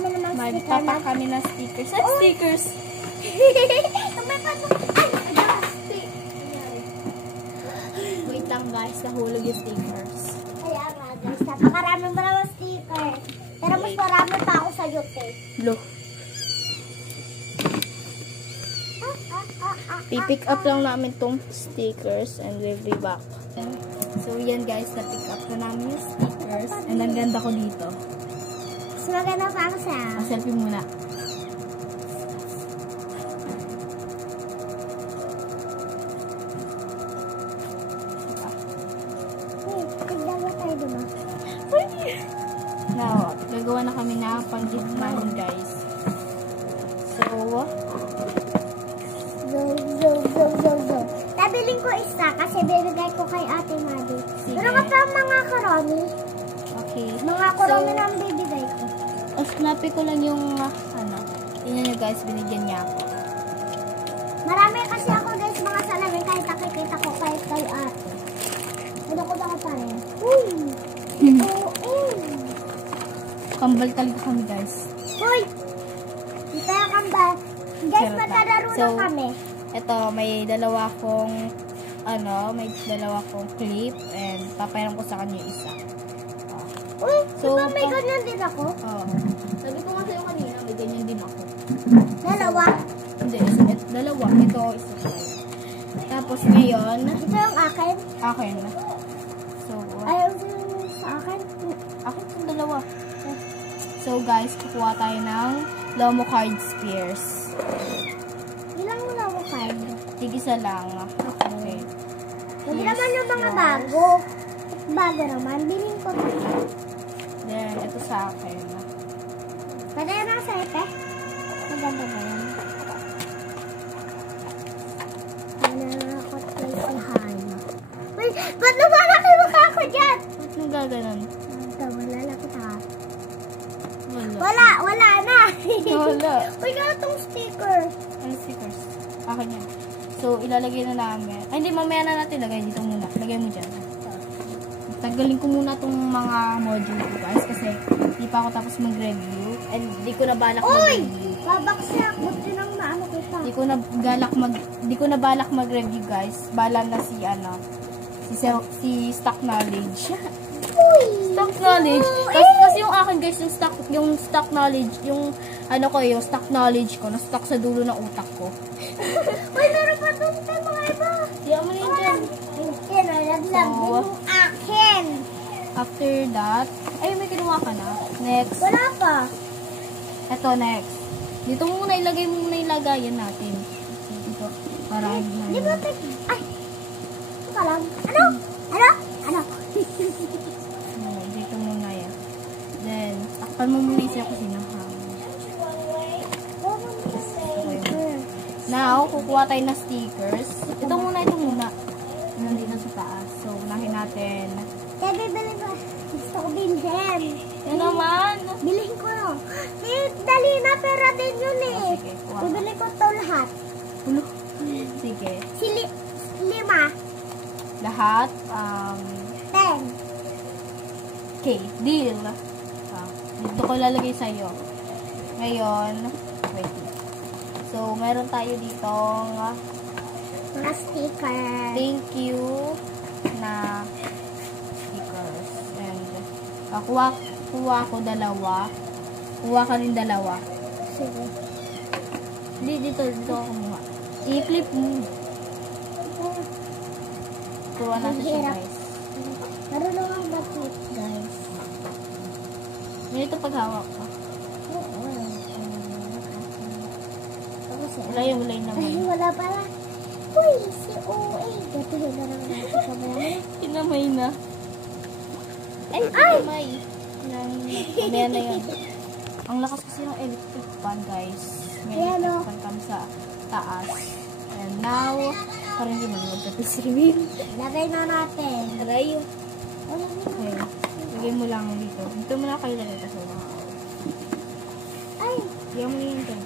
kami naman sticker. Magpapak kami ng stickers. At stickers! Wait lang guys, nahulog yung stickers. Kaya nga guys, napakarami mo naman sticker. Pero mas marami pa ako sa yoke. Look. Pipick up lang namin tong stickers and we'll be back. So yan guys, na-pick up na namin yung stickers. And ang ganda ko dito. Mas maganda pa ako sa... Selfie muna. Tignan mo tayo diba? Now, gagawa na kami na pang-gift man guys. So, Go. Nabiling ko isa kasi binigay ko kay Ate Madi. Pero ka pa mga karami. okay. Mga karami na ang bibigay ko. Snappy ko lang yung, tingnan nyo guys, binigyan niya ako. Marami kasi ako guys mga salamin kahit nakikita ko kahit kay Ate. Ano ko pa rin? Uy! Kambal talaga kami guys. Uy! Hindi tayo kambal. Guys, magkalaro na kami. Ito, may dalawa kong clip and papayran ko sa kanya yung isa. Uy, so, diba may ganyan din ako? Oo. Sabi ko nga sa'yo kanina, may ganyan din ako. Dalawa? Hindi, dalawa. Ito, isa. Tapos ngayon, ito yung akin? Akin. So, ayaw sa akin? Akin yung dalawa. So guys, kukuha tayo ng Lomo card spears. Ilang Lomo card? Tig-isa lang. Okay. Hindi naman yung mga bago. Bago naman. Bilhin ko to. Then, ito sa akin. Pwede na sa ite? Maganda ba yan? Nanakot kayo si Hana. Wait, ba't namalaki mukha ko dyan? Ba't nang gaganon? Wala lapit ha. Wala. Wala na. Wala. Uy, ka itong sticker. Ano stickers? Akin yan. So, ilalagay na namin. Ay, hindi, mamaya na natin. Lagay dito muna. Lagay mo dyan. Tagalin ko muna itong mga module ko, guys. Kasi, hindi pa ako tapos mag-review. And, hindi ko na balak mag-review. Babaksak. Buti nang maano kita. Hindi ko na balak mag-review, guys. Bala na si Stock Knowledge. Stock Knowledge. Kasi yung akin, guys, yung stock knowledge, yung stock knowledge ko, na-stock sa dulo ng utak ko. Uy, meron pa doon tayo mga iba. Diyan mo na yun dyan. Nalaglag din yung akin. After that, ay, may kinuha ka na. Next. Wala pa. Ito, next. Dito muna, ilagay mo muna yung lagayan natin. Dito, para di ba, ay, ito ka lang. Ano? Dito muna yan. Then, takpan mo muna yung kasi sinahang. Now, kukuha tayo na stickers. Ito muna. Nandito sa taas. So, unahin natin. Bibili ko. Gusto ko bilhin. Yan naman. Bilhin ko. Dali na, pera din yun eh. Sige, bibili ko ito lahat. Sige. 5. Lahat. 10. Okay, deal. Dito ko lalagay sa'yo. Ngayon, wait. So, meron tayo ditong mga sticker. Thank you na stickers. And, kuha ko dalawa. Kuha ka rin dalawa. Sige. Hindi, dito ako kumuha. I-clip mo. Kuha natin siya, guys. Marunong ang bakit, guys. Ganito paghawak ko. Ulay naman. Ay, wala pala. Uy, si OA. Gatuhin na naman natin sa bayan. Kinamay na. Ay! Kinamay. Mamaya na yun. Ang lakas kasi ng electric fan, guys. May electric fan kami sa taas. And now, parang hindi naman magkapisibin. Lagay na natin. Aray. Okay. Lagay mo lang dito. Dito mo na kayo lagay kasi ay! Lagay mo na yun dyan.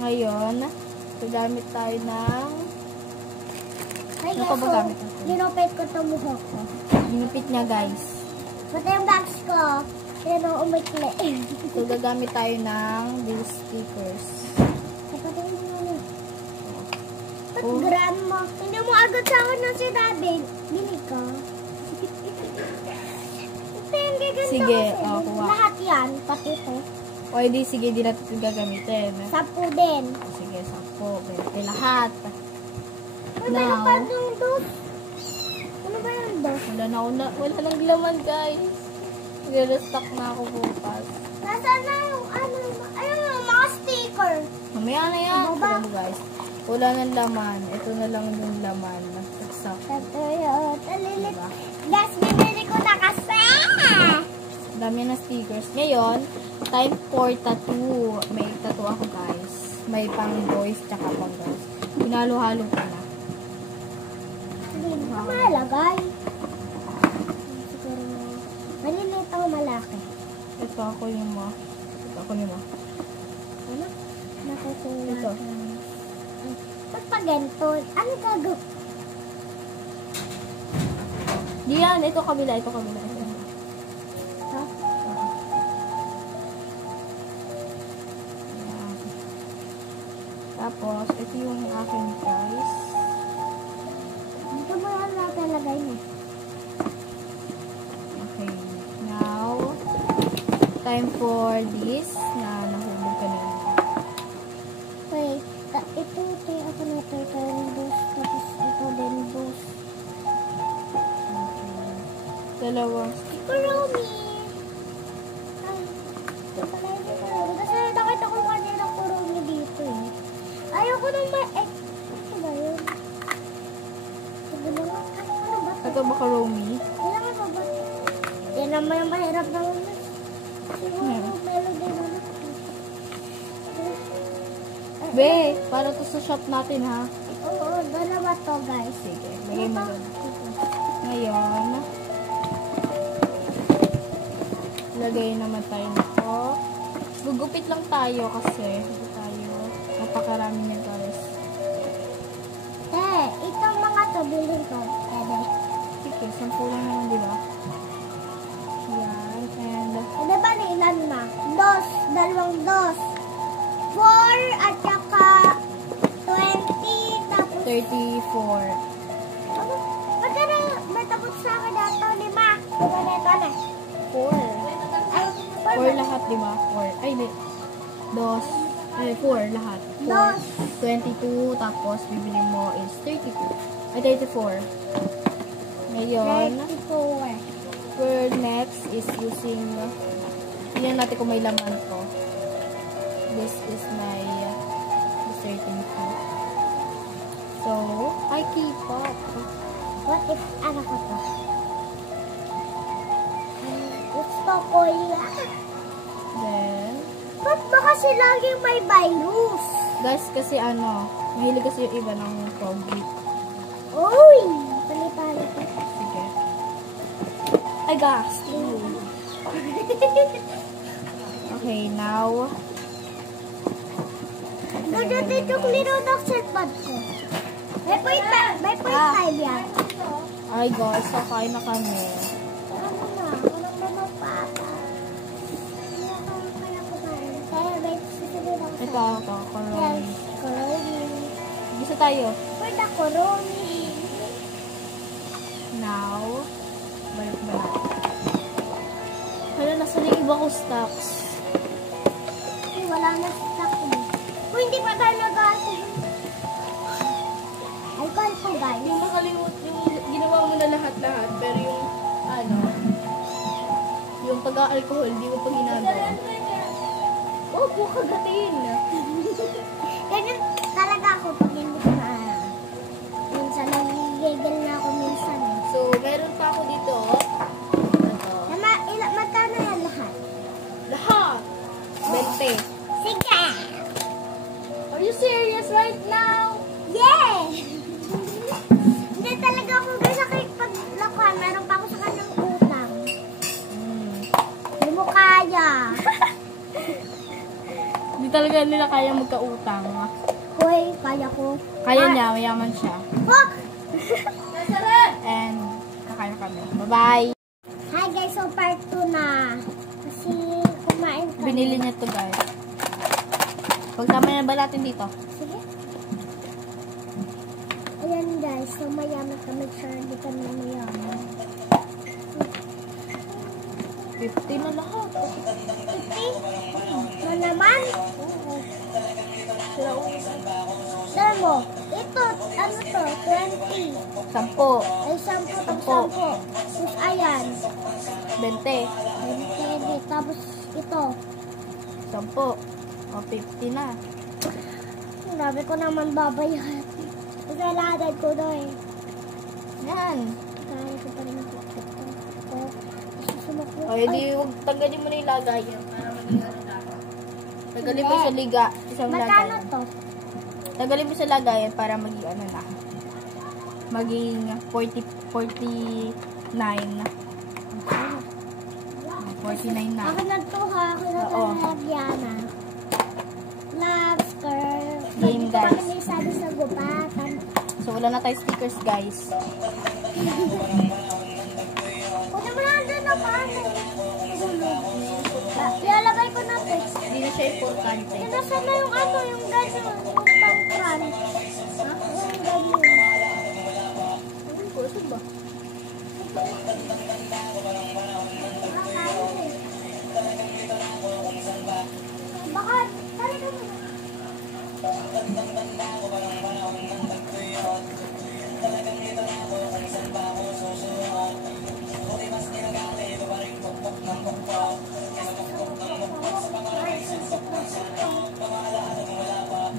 Ngayon, gagamit tayo ng... Ay, ano pa ba gamit natin? Ginupit ko itong buhok ko. Ginupit niya, guys. Pati yung bags ko. Pero umikli. So, gagamit tayo ng these stickers. Kapatid mo na. Ba't Oh. grandma? Hindi mo agad sa akin na sinabi. Bili ka. Hindi ganda Sige, kasi. kuha. Lahat yan, pati ito. O, hindi, sige, di natin ito gagamitin. 10 din. Sige, 10. Pwede lahat. Uy, meron Now, pa yung dos. Ano ba yung dos? wala nang laman, guys. Nag-restock na ako bukas. Nasaan na yung ano? Ayun yung mga sticker. Mamaya na yan. Ano ba? Tignan mo, guys. Wala nang laman. Ito na lang yung laman. Nagsak. Ito yun. Talilit. Diba? Guys, bibili ko na kasi. Dami na stickers. Ngayon, time for tattoo. May tattoo ako, guys. May pang boys tsaka pang girls. Pinalo-halo ko na. Hindi ko malagay. Siguro maliliit ako malaki. Ito ako yung mo. Ano? Nakukuha. Ito. Ba't pa ganito? Ano gagawin? Di yan. Ito kabila. Ito. Ha? Ayan. Tapos, ito yung aking guys. Dito mo lang natin lagay mo. Okay. Now, time for this na nahulog kanina. Wait. Ito ako na ito. Ito yung dos. Tapos ito din dos. Okay. Dalawang Kurumi! Ay, ito pala yung kurumi. Kasi nakita ko kanina kurumi dito eh. Ayoko nang ito ba yun? Ito ba nga? Ano ba ito? Ito macaroni. Kailangan ba ba? Yan naman yung mahirap na ulit. Siguro melody na lang. Be, para to sa shop natin ha. Oo, dalawa to guys. Sige, lagay mo doon. Ngayon, lagay naman tayo nito. Gugupit lang tayo kasi napakarami niya guys. Itong mga to, bilhin ko. Pwede. Sige, 10 lang naman, di ba? Yan, and Pwede ba na ilan na? Dalawang dos. 4 at saka 20 tapos 34. ano? Magkano may tapos sa akin dato 5. Magkano ito na? 4. Ay, 4 lahat, di ba? 4. Ay, 4 lahat. 22, tapos bibili mo is 32. Ay, 34. Ngayon, 34. for next is using, tingnan natin kung may laman to. This is my certainty. So, I keep up. What if ano ko to? Gusto ko yan. Then, Ba't ba kasi laging may virus? guys, kasi mahilig kasi yung iba ng froggy. Uy! Palit-palit. Sige. Ay, gas. Okay, now, Nagdating yung lino ng cellphone ko. May point 5 yan. ay guys, kakain na kami. Ano na? Walang naman pa. Kaya ko kain. Kaya may susunod ako sa... Ito, Yes, coroni. coroni. Bisa tayo. For the coroni. Now, balik ba natin? Hala, nasa na yung iba ko stocks. Ay, wala na stock eh. Kung hindi pa tayo nag-aasal. Alcohol po guys. Yung makalimut, yung ginawa mo na lahat-lahat, pero yung pag-alcohol, di mo pa ginagawa. Oh, kagatin. Ganyan talaga ako pag hindi ko na. Minsan nagigigil na ako minsan eh. So, meron pa ako dito. Ito. Magkano yan lahat? Lahat! 20. Sige! Are you serious right now? Yeah! Hindi talaga ako guys kay paglakuan. Meron pa ako sa kanyang utang. Hindi mo kaya. Hindi talaga nila kaya magkautang. Hoy, kaya ko. Kaya niya, mayaman siya. Fuck! And, kakain kami. Bye-bye! Hi guys, so part 2 na. Kasi binili niya to guys. Pagsama na ba natin dito? Sige. Ayan guys, so mayaman kami siya, hindi kami mayaman. 50 na lahat. 50? Na naman? Oo. Dahil mo, ito, ano to, 20. 10. Ay, 10, tapos 10. Tapos ayan, 20. 20. Tapos ito. 10. O, 50 na. Grabe ko naman babayaran. Kasi lahat ko doon eh. Yan. Kaya ko pa rin ito. Susunod ko. O, edi, tanggalin mo na yung lagayan para maging ano na. Tanggalin mo sa liga. Isang Magkano lagayan. to? Tanggalin mo sa lagayan para maging ano na. Maging 49 na. 49 na. Akin na to ha. Akin na to Oo. na Diana. Love, girl. Game, Dito pa guys. kami sabi sa gubatan. So, wala na tayo stickers, guys. Kunin mo na dyan na paano. Ilalagay ko na to. Hindi na siya importante. Nasaan na yung ano, yung ganyan. Yung pang-tran. Ha? Yung ganyan. Ano ko? Ito ba? Baka, tari ka mo.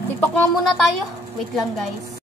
TikTok nga muna tayo. Wait lang, guys.